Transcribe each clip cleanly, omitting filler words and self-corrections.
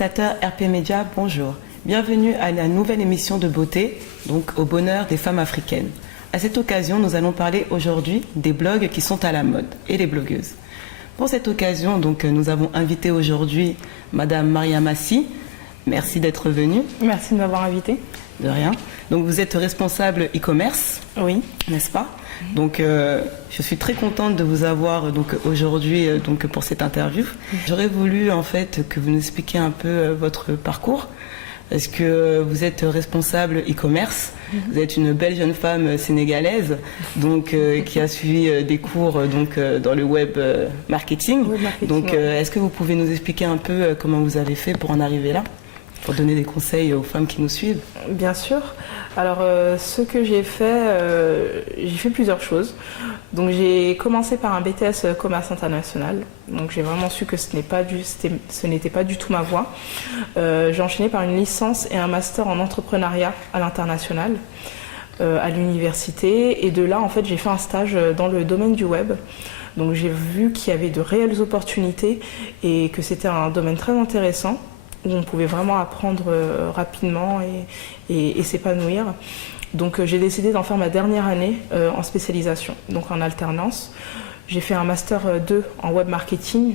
Téléspectateurs RP Média, bonjour. Bienvenue à la nouvelle émission de beauté, donc au bonheur des femmes africaines. À cette occasion, nous allons parler aujourd'hui des blogs qui sont à la mode et les blogueuses. Pour cette occasion, donc, nous avons invité aujourd'hui Madame Mariam Assi. Merci d'être venue. Merci de m'avoir invitée. De rien. Donc vous êtes responsable e-commerce, oui, n'est-ce pas? Donc je suis très contente de vous avoir donc aujourd'hui donc pour cette interview. J'aurais voulu en fait que vous nous expliquiez un peu votre parcours. Est-ce que vous êtes responsable e-commerce? Vous êtes une belle jeune femme sénégalaise donc qui a suivi des cours donc dans le web marketing. Donc est-ce que vous pouvez nous expliquer un peu comment vous avez fait pour en arriver là, pour donner des conseils aux femmes qui nous suivent? Bien sûr. Alors, ce que j'ai fait plusieurs choses. Donc, j'ai commencé par un BTS commerce international. Donc, j'ai vraiment su que ce n'était pas du tout ma voie. J'ai enchaîné par une licence et un master en entrepreneuriat à l'international à l'université. Et de là, en fait, j'ai fait un stage dans le domaine du web. Donc, j'ai vu qu'il y avait de réelles opportunités et que c'était un domaine très intéressant, où on pouvait vraiment apprendre rapidement et s'épanouir. Donc j'ai décidé d'en faire ma dernière année en spécialisation, donc en alternance. J'ai fait un master 2 en web marketing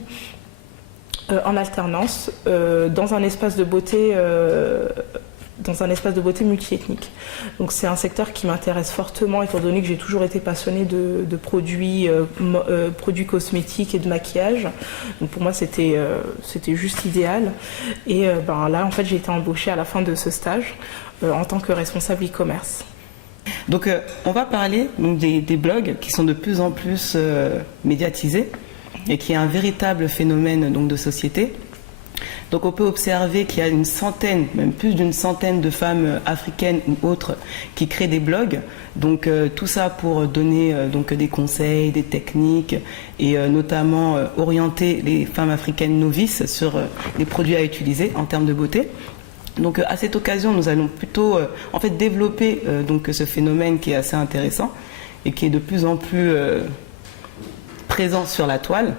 en alternance dans un espace de beauté multiethnique. Donc c'est un secteur qui m'intéresse fortement étant donné que j'ai toujours été passionnée de produits cosmétiques et de maquillage. Donc pour moi c'était juste idéal. Et là en fait j'ai été embauchée à la fin de ce stage en tant que responsable e-commerce. Donc on va parler donc, des blogs qui sont de plus en plus médiatisés et qui est un véritable phénomène donc, de société. Donc on peut observer qu'il y a une centaine, même plus d'une centaine de femmes africaines ou autres qui créent des blogs. Donc tout ça pour donner donc des conseils, des techniques et notamment orienter les femmes africaines novices sur les produits à utiliser en termes de beauté. Donc à cette occasion, nous allons plutôt en fait développer donc ce phénomène qui est assez intéressant et qui est de plus en plus présent sur la toile.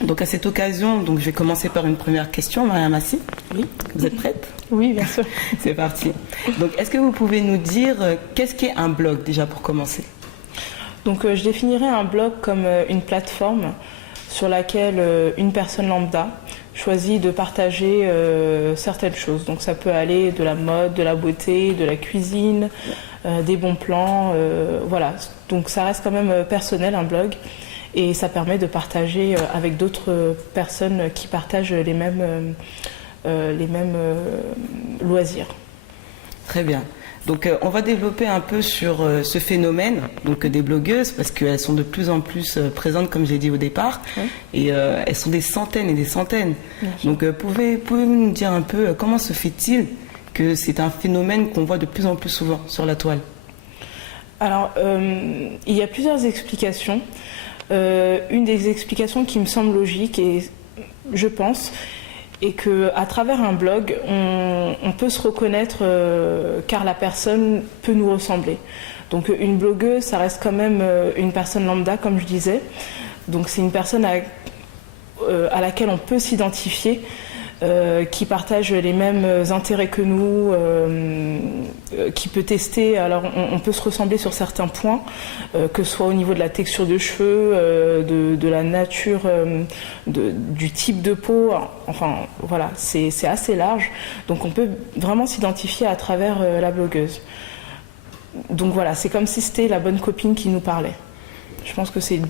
Donc à cette occasion, donc je vais commencer par une première question, Mariam Assi. Oui. Vous êtes prête? Oui, bien sûr. C'est parti. Donc est-ce que vous pouvez nous dire qu'est-ce qu'est un blog déjà pour commencer? Donc je définirais un blog comme une plateforme sur laquelle une personne lambda choisit de partager certaines choses. Donc ça peut aller de la mode, de la beauté, de la cuisine, des bons plans, voilà. Donc ça reste quand même personnel un blog. Et ça permet de partager avec d'autres personnes qui partagent les mêmes loisirs. Très bien. Donc on va développer un peu sur ce phénomène donc, des blogueuses parce qu'elles sont de plus en plus présentes comme j'ai dit au départ. Oui. Et elles sont des centaines et des centaines. Donc pouvez-vous nous dire un peu comment se fait-il que c'est un phénomène qu'on voit de plus en plus souvent sur la toile? Alors il y a plusieurs explications. Une des explications qui me semble logique, et je pense, est qu'à travers un blog, on peut se reconnaître car la personne peut nous ressembler. Donc une blogueuse, ça reste quand même une personne lambda, comme je disais. Donc c'est une personne à laquelle on peut s'identifier, qui partage les mêmes intérêts que nous, qui peut tester. Alors on peut se ressembler sur certains points, que ce soit au niveau de la texture de cheveux, de la nature, du type de peau. Enfin voilà, c'est assez large. Donc on peut vraiment s'identifier à travers la blogueuse. Donc voilà, c'est comme si c'était la bonne copine qui nous parlait. Je pense que c'est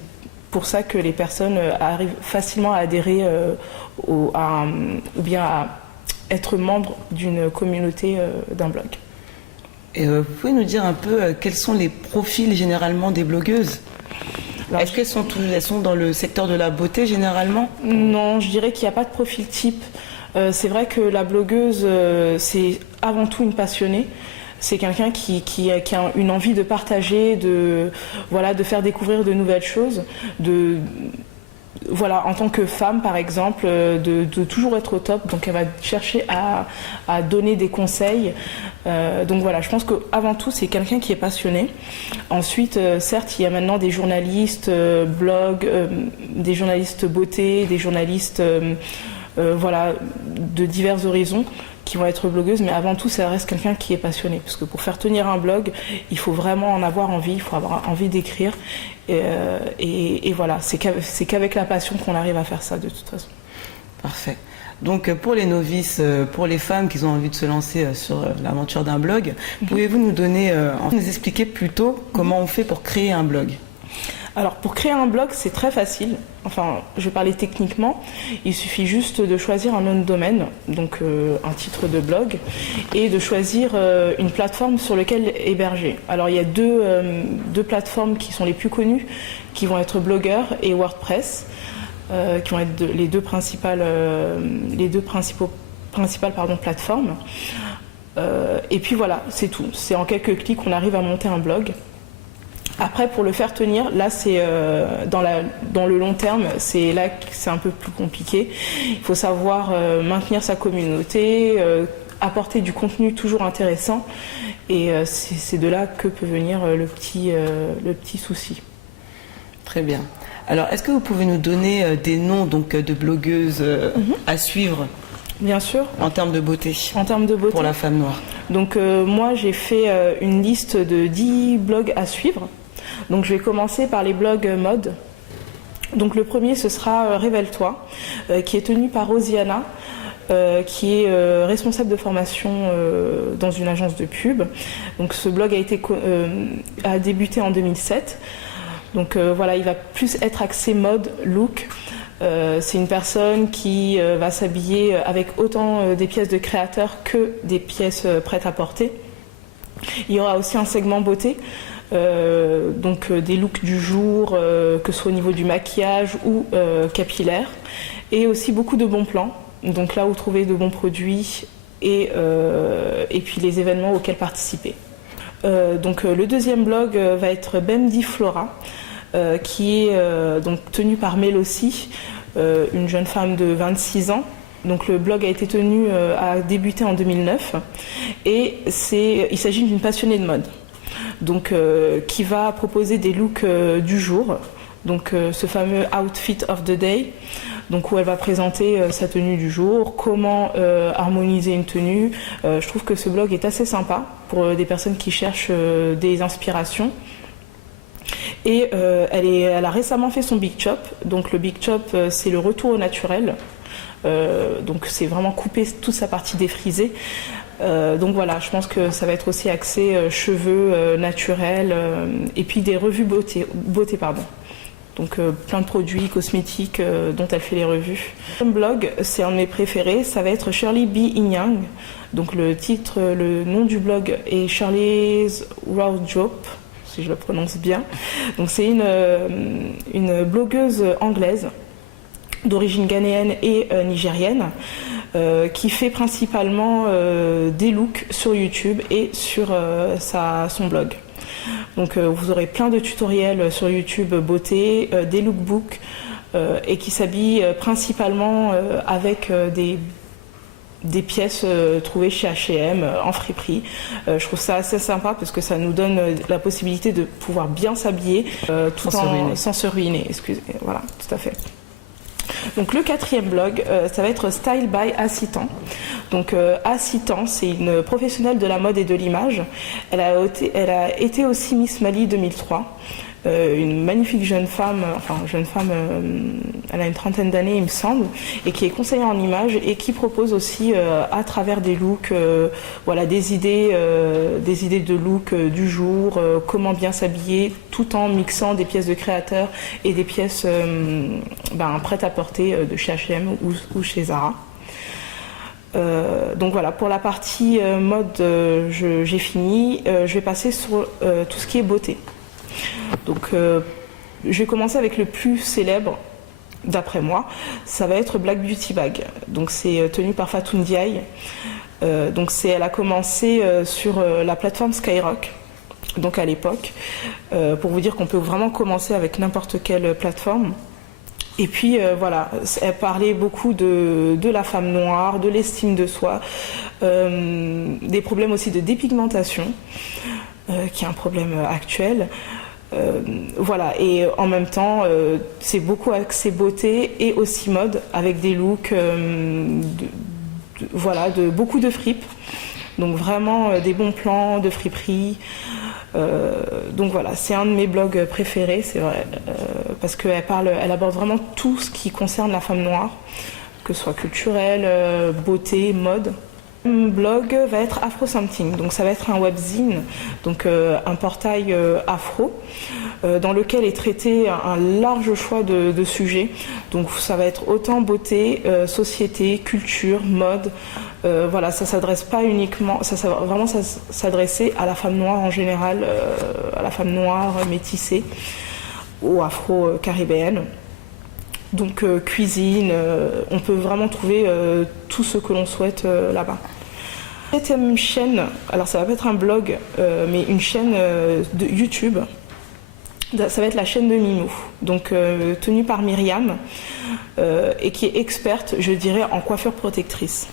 pour ça que les personnes arrivent facilement à adhérer ou bien à être membre d'une communauté d'un blog. Et vous pouvez nous dire un peu quels sont les profils généralement des blogueuses? Est-ce qu'elles sont dans le secteur de la beauté généralement? Non, je dirais qu'il n'y a pas de profil type. C'est vrai que la blogueuse, c'est avant tout une passionnée. C'est quelqu'un qui a une envie de partager, de faire découvrir de nouvelles choses, en tant que femme par exemple, de toujours être au top. Donc elle va chercher à donner des conseils. Donc voilà, je pense qu'avant tout c'est quelqu'un qui est passionné. Ensuite, certes, il y a maintenant des journalistes blog, des journalistes beauté, des journalistes voilà, de divers horizons qui vont être blogueuses, mais avant tout, ça reste quelqu'un qui est passionné. Parce que pour faire tenir un blog, il faut vraiment en avoir envie, il faut avoir envie d'écrire. Et voilà, c'est qu'avec la passion qu'on arrive à faire ça, de toute façon. Parfait. Donc pour les novices, pour les femmes qui ont envie de se lancer sur l'aventure d'un blog, pouvez-vous nous expliquer plutôt comment on fait pour créer un blog? Alors pour créer un blog, c'est très facile. Enfin, je vais parler techniquement. Il suffit juste de choisir un nom de domaine, donc un titre de blog, et de choisir une plateforme sur laquelle héberger. Alors il y a deux plateformes qui sont les plus connues, qui vont être Blogger et WordPress, qui vont être les deux principales plateformes. Et puis voilà, c'est tout. C'est en quelques clics qu'on arrive à monter un blog. Après, pour le faire tenir, là, c'est dans le long terme, c'est là que c'est un peu plus compliqué. Il faut savoir maintenir sa communauté, apporter du contenu toujours intéressant, et c'est de là que peut venir le petit souci. Très bien. Alors, est-ce que vous pouvez nous donner des noms donc, de blogueuses à suivre? Bien sûr. En termes de beauté. En termes de beauté. Pour la femme noire. Donc moi, j'ai fait une liste de 10 blogs à suivre. Donc je vais commencer par les blogs mode. Donc le premier, ce sera Révèle-toi, qui est tenu par Rosiana, qui est responsable de formation dans une agence de pub. Donc ce blog a débuté en 2007. Donc voilà, il va plus être axé mode, look. C'est une personne qui va s'habiller avec autant des pièces de créateurs que des pièces prêtes à porter. Il y aura aussi un segment beauté, donc des looks du jour, que ce soit au niveau du maquillage ou capillaire, et aussi beaucoup de bons plans. Donc là où trouver de bons produits et puis les événements auxquels participer. Donc le deuxième blog va être Bemdi Flora, qui est donc tenu par Mélossi, une jeune femme de 26 ans. Donc le blog a débuté en 2009 et il s'agit d'une passionnée de mode, donc qui va proposer des looks du jour, donc ce fameux outfit of the day, donc où elle va présenter sa tenue du jour, comment harmoniser une tenue. Je trouve que ce blog est assez sympa pour des personnes qui cherchent des inspirations. Et elle a récemment fait son Big Chop. Donc le Big Chop, c'est le retour au naturel. Donc c'est vraiment couper toute sa partie défrisée. Donc voilà, je pense que ça va être aussi axé cheveux naturels et puis des revues beauté. Donc plein de produits cosmétiques dont elle fait les revues. Le blog, c'est un de mes préférés, ça va être Shirley B. Inyang. Donc le nom du blog est Shirley's Wardrobe, si je le prononce bien. Donc c'est une blogueuse anglaise d'origine ghanéenne et nigérienne qui fait principalement des looks sur YouTube et sur son blog. Donc vous aurez plein de tutoriels sur YouTube beauté, des lookbooks et qui s'habillent principalement avec des pièces trouvées chez H&M en friperie. Je trouve ça assez sympa parce que ça nous donne la possibilité de pouvoir bien s'habiller sans se ruiner. Excusez, voilà, tout à fait. Donc le quatrième blog, ça va être Style by Assitan. Donc Assitan, c'est une professionnelle de la mode et de l'image. Elle a été aussi Miss Mali 2003. Une magnifique jeune femme, elle a une trentaine d'années il me semble, et qui est conseillère en image et qui propose aussi à travers des looks, des idées de look du jour, comment bien s'habiller tout en mixant des pièces de créateurs et des pièces prêtes à porter de chez H&M ou chez Zara. Donc voilà, pour la partie mode, j'ai fini. Je vais passer sur tout ce qui est beauté. Donc je vais commencer avec le plus célèbre d'après moi, ça va être Black Beauty Bag. Donc c'est tenu par Fatou Ndiaye. Elle a commencé sur la plateforme Skyrock, donc à l'époque, pour vous dire qu'on peut vraiment commencer avec n'importe quelle plateforme. Et puis elle parlait beaucoup de la femme noire, de l'estime de soi, des problèmes aussi de dépigmentation, qui est un problème actuel. Voilà, et en même temps, c'est beaucoup axé beauté et aussi mode, avec des looks voilà, de beaucoup de fripes. Donc vraiment des bons plans de friperie. Donc voilà, c'est un de mes blogs préférés, c'est vrai, parce elle aborde vraiment tout ce qui concerne la femme noire, que ce soit culturel, beauté, mode. Mon blog va être Afro Something, donc ça va être un webzine, donc un portail afro, dans lequel est traité un large choix de sujets. Donc ça va être autant beauté, société, culture, mode. Voilà, ça s'adresse pas uniquement, ça va vraiment s'adresser à la femme noire en général, à la femme noire métissée ou afro-caribéenne. Donc cuisine, on peut vraiment trouver tout ce que l'on souhaite là-bas. Septième chaîne, alors ça va pas être un blog, mais une chaîne de YouTube. Ça va être la chaîne de Mimou, donc tenue par Myriam, et qui est experte, je dirais, en coiffure protectrice.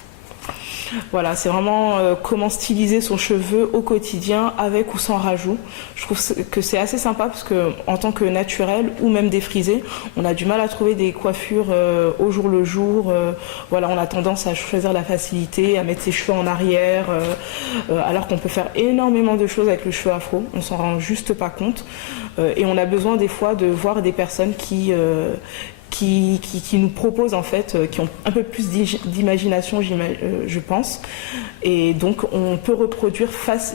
Voilà, c'est vraiment comment styliser son cheveu au quotidien avec ou sans rajout. Je trouve que c'est assez sympa parce que en tant que naturel ou même défrisé, on a du mal à trouver des coiffures au jour le jour. Voilà, on a tendance à choisir la facilité, à mettre ses cheveux en arrière, alors qu'on peut faire énormément de choses avec le cheveu afro. On s'en rend juste pas compte. Et on a besoin des fois de voir des personnes qui nous proposent en fait, qui ont un peu plus d'imagination, je pense. Et donc on peut reproduire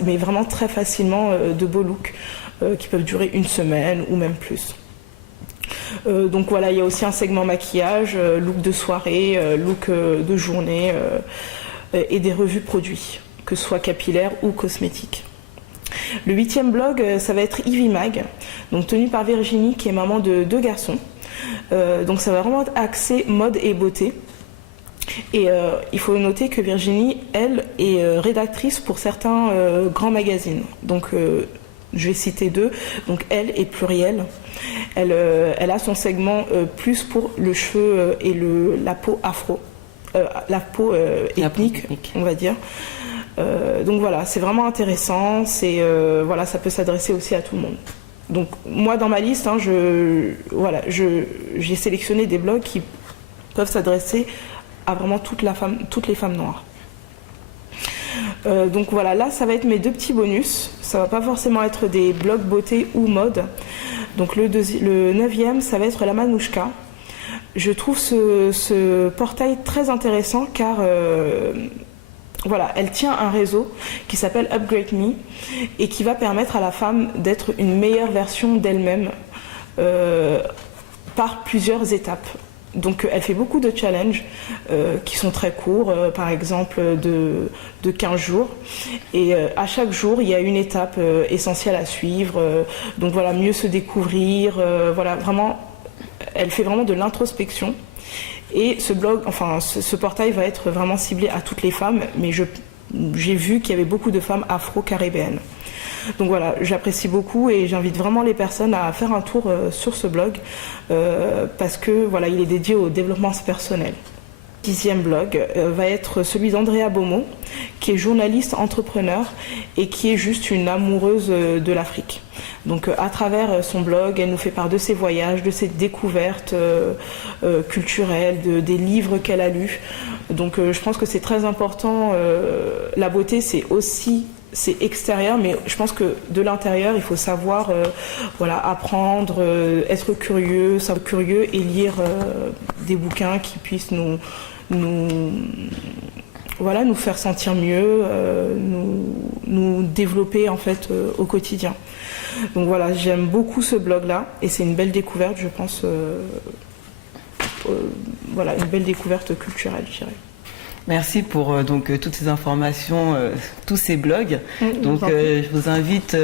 mais vraiment très facilement de beaux looks qui peuvent durer une semaine ou même plus. Donc voilà, il y a aussi un segment maquillage, look de soirée, look de journée et des revues produits, que ce soit capillaires ou cosmétiques. Le 8e blog, ça va être Ivy Mag, donc tenu par Virginie qui est maman de 2 garçons. Donc ça va vraiment être axé mode et beauté. Et il faut noter que Virginie, elle, est rédactrice pour certains grands magazines. Donc je vais citer 2. Donc Elle et Pluriel. Elle a son segment plus pour le cheveu et la peau afro. La peau ethnique, on va dire. Donc voilà, c'est vraiment intéressant. Voilà, ça peut s'adresser aussi à tout le monde. Donc moi dans ma liste, hein, j'ai sélectionné des blogs qui peuvent s'adresser à vraiment toutes les femmes noires. Donc voilà, là ça va être mes 2 petits bonus. Ça va pas forcément être des blogs beauté ou mode. Donc le 9e, ça va être la Manouchka. Je trouve ce portail très intéressant car voilà, elle tient un réseau qui s'appelle Upgrade Me et qui va permettre à la femme d'être une meilleure version d'elle-même par plusieurs étapes. Donc elle fait beaucoup de challenges qui sont très courts, par exemple de 15 jours. Et à chaque jour, il y a une étape essentielle à suivre. Donc voilà, mieux se découvrir. Voilà, vraiment, elle fait vraiment de l'introspection. Et ce portail va être vraiment ciblé à toutes les femmes, mais j'ai vu qu'il y avait beaucoup de femmes afro-caribéennes. Donc voilà, j'apprécie beaucoup et j'invite vraiment les personnes à faire un tour sur ce blog parce que voilà, il est dédié au développement personnel. 10e blog va être celui d'Andrea Beaumont, qui est journaliste entrepreneur et qui est juste une amoureuse de l'Afrique. Donc à travers son blog, elle nous fait part de ses voyages, de ses découvertes culturelles, des livres qu'elle a lus. Donc je pense que c'est très important. La beauté, c'est extérieur, mais je pense que de l'intérieur, il faut savoir apprendre, être curieux et lire des bouquins qui puissent nous faire sentir mieux, nous développer en fait au quotidien. Donc voilà, j'aime beaucoup ce blog-là et c'est une belle découverte, je pense, une belle découverte culturelle, je dirais. Merci pour toutes ces informations, tous ces blogs. Donc je vous invite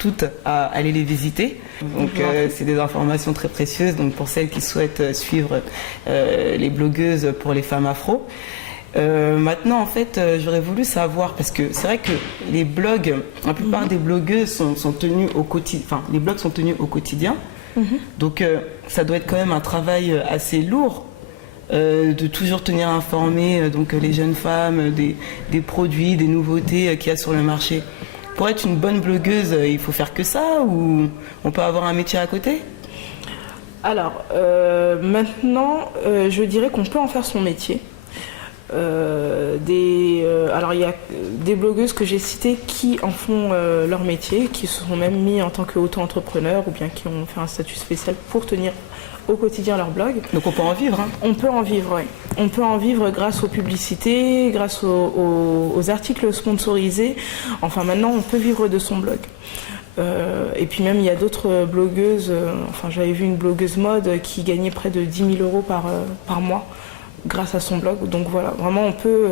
toutes à aller les visiter. Donc c'est des informations très précieuses. Donc pour celles qui souhaitent suivre les blogueuses pour les femmes afro. Maintenant en fait j'aurais voulu savoir parce que c'est vrai que les blogs, la plupart des blogueuses sont tenues au quotidien. Enfin les blogs sont tenus au quotidien. Donc ça doit être quand même un travail assez lourd. De toujours tenir informés les jeunes femmes des produits, des nouveautés qu'il y a sur le marché. pour être une bonne blogueuse, il faut faire que ça ou on peut avoir un métier à côté? Alors, maintenant, je dirais qu'on peut en faire son métier. Alors il y a des blogueuses que j'ai citées qui en font leur métier, qui se sont même mis en tant qu'auto-entrepreneurs ou bien qui ont fait un statut spécial pour tenir au quotidien leur blog. Donc on peut en vivre, hein? On peut en vivre, oui. On peut en vivre grâce aux publicités, grâce aux articles sponsorisés. Enfin maintenant on peut vivre de son blog. Et puis même il y a d'autres blogueuses, enfin j'avais vu une blogueuse mode qui gagnait près de 10 000 euros par mois grâce à son blog. Donc voilà, vraiment on peut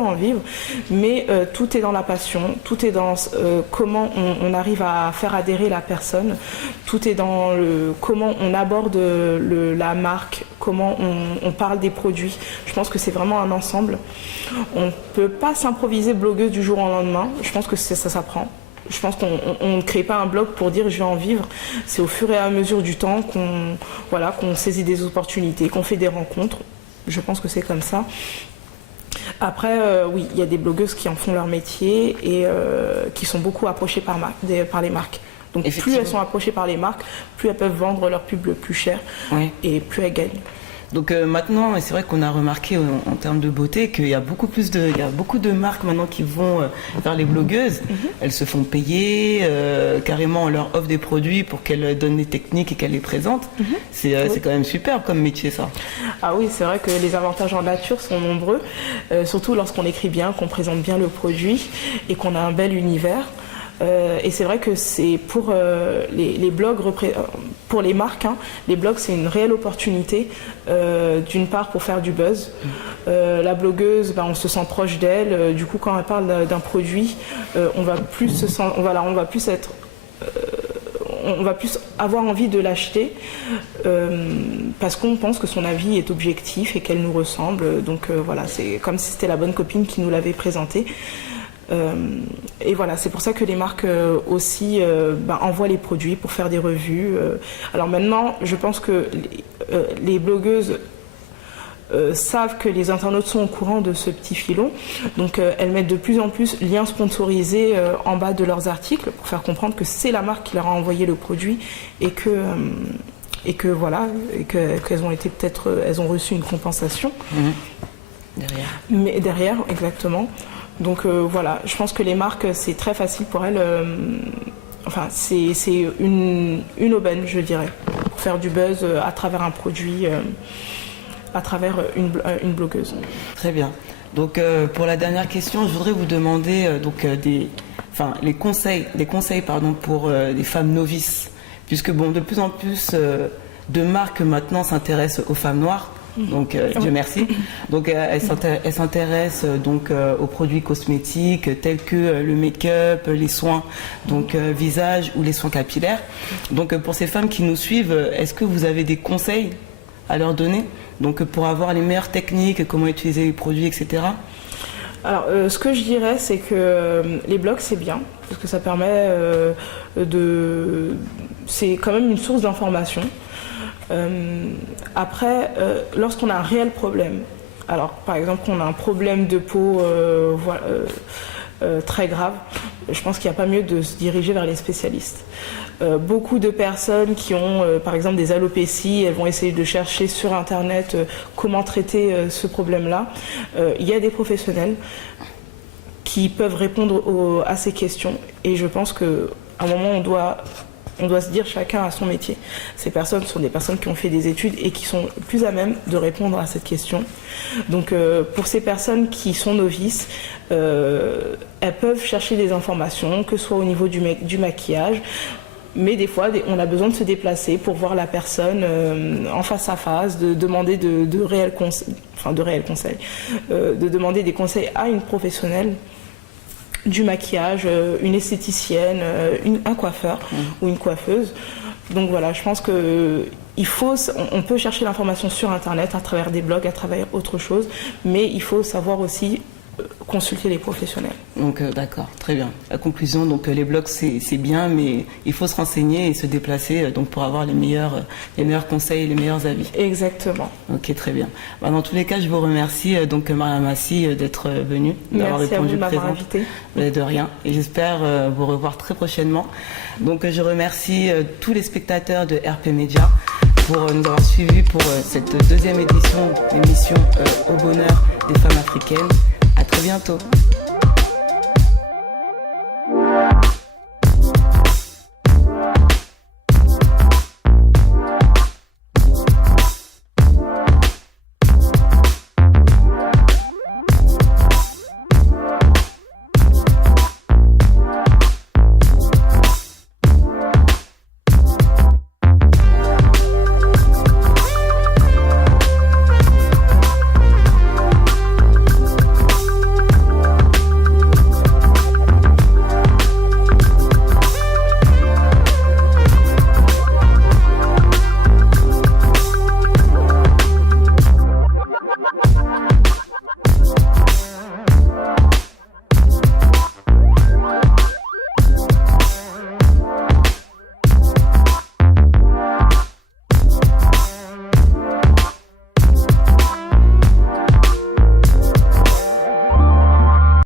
en vivre, mais tout est dans la passion, tout est dans comment on arrive à faire adhérer la personne, tout est dans comment on aborde la marque, comment on parle des produits. Je pense que c'est vraiment un ensemble. On ne peut pas s'improviser blogueuse du jour au lendemain, je pense que ça s'apprend. Je pense qu'on ne crée pas un blog pour dire je vais en vivre. C'est au fur et à mesure du temps qu'on saisit des opportunités, qu'on fait des rencontres. Je pense que c'est comme ça. Après, oui, il y a des blogueuses qui en font leur métier et qui sont beaucoup approchées par les marques. Donc plus elles sont approchées par les marques, plus elles peuvent vendre leur pub le plus cher, oui, et plus elles gagnent. Donc maintenant, c'est vrai qu'on a remarqué en termes de beauté qu'il y a beaucoup de marques maintenant qui vont vers les blogueuses. Elles se font payer, carrément on leur offre des produits pour qu'elles donnent des techniques et qu'elles les présentent. C'est quand même superbe comme métier, ça. Ah oui, c'est vrai que les avantages en nature sont nombreux, surtout lorsqu'on écrit bien, qu'on présente bien le produit et qu'on a un bel univers. Et c'est vrai que c'est pour les blogs, pour les marques, hein, les blogs c'est une réelle opportunité, d'une part pour faire du buzz. La blogueuse, on se sent proche d'elle, du coup quand elle parle d'un produit, on va plus avoir envie de l'acheter parce qu'on pense que son avis est objectif et qu'elle nous ressemble. Donc voilà, c'est comme si c'était la bonne copine qui nous l'avait présenté. Et voilà, c'est pour ça que les marques aussi envoient les produits pour faire des revues. Alors maintenant, je pense que les blogueuses savent que les internautes sont au courant de ce petit filon. Donc elles mettent de plus en plus liens sponsorisés en bas de leurs articles pour faire comprendre que c'est la marque qui leur a envoyé le produit et qu'elles ont été elles ont reçu une compensation. Derrière. Mais derrière, exactement. Donc voilà, je pense que les marques, c'est très facile pour elles. C'est une aubaine, je dirais, pour faire du buzz à travers un produit, à travers une blogueuse. Très bien. Donc pour la dernière question, je voudrais vous demander des conseils pour des femmes novices, puisque de plus en plus de marques maintenant s'intéressent aux femmes noires. Donc Dieu merci. Donc elle s'intéresse aux produits cosmétiques tels que le make-up, les soins visage ou les soins capillaires. Donc pour ces femmes qui nous suivent, est-ce que vous avez des conseils à leur donner pour avoir les meilleures techniques, comment utiliser les produits, etc. Alors ce que je dirais, c'est que les blogs c'est bien parce que ça permet c'est quand même une source d'information. Après, lorsqu'on a un réel problème, alors par exemple qu'on a un problème de peau très grave, je pense qu'il n'y a pas mieux de se diriger vers les spécialistes. Beaucoup de personnes qui ont par exemple des alopécies, elles vont essayer de chercher sur internet comment traiter ce problème-là. Il y a des professionnels qui peuvent répondre à ces questions et je pense qu'à un moment on doit se dire chacun à son métier. Ces personnes sont des personnes qui ont fait des études et qui sont plus à même de répondre à cette question. Donc pour ces personnes qui sont novices, elles peuvent chercher des informations, que ce soit au niveau du maquillage, mais des fois on a besoin de se déplacer pour voir la personne en face à face, de demander de réels conseils, de demander des conseils à une professionnelle du maquillage, une esthéticienne, un coiffeur ou une coiffeuse. Donc voilà, je pense on peut chercher l'information sur internet, à travers des blogs, à travers autre chose, mais il faut savoir aussi consulter les professionnels. Donc d'accord, très bien. La conclusion, donc les blogs c'est bien, mais il faut se renseigner et se déplacer donc pour avoir les meilleurs conseils, les meilleurs avis. Exactement. Ok, très bien. Bah, dans tous les cas, je vous remercie donc Mariam Assi d'être venue, d'avoir Merci répondu à vous de m'avoir présent. invité. De rien. Et j'espère vous revoir très prochainement. Donc je remercie tous les spectateurs de RP Média pour nous avoir suivis pour cette deuxième édition d'émission Au bonheur des femmes africaines. À très bientôt.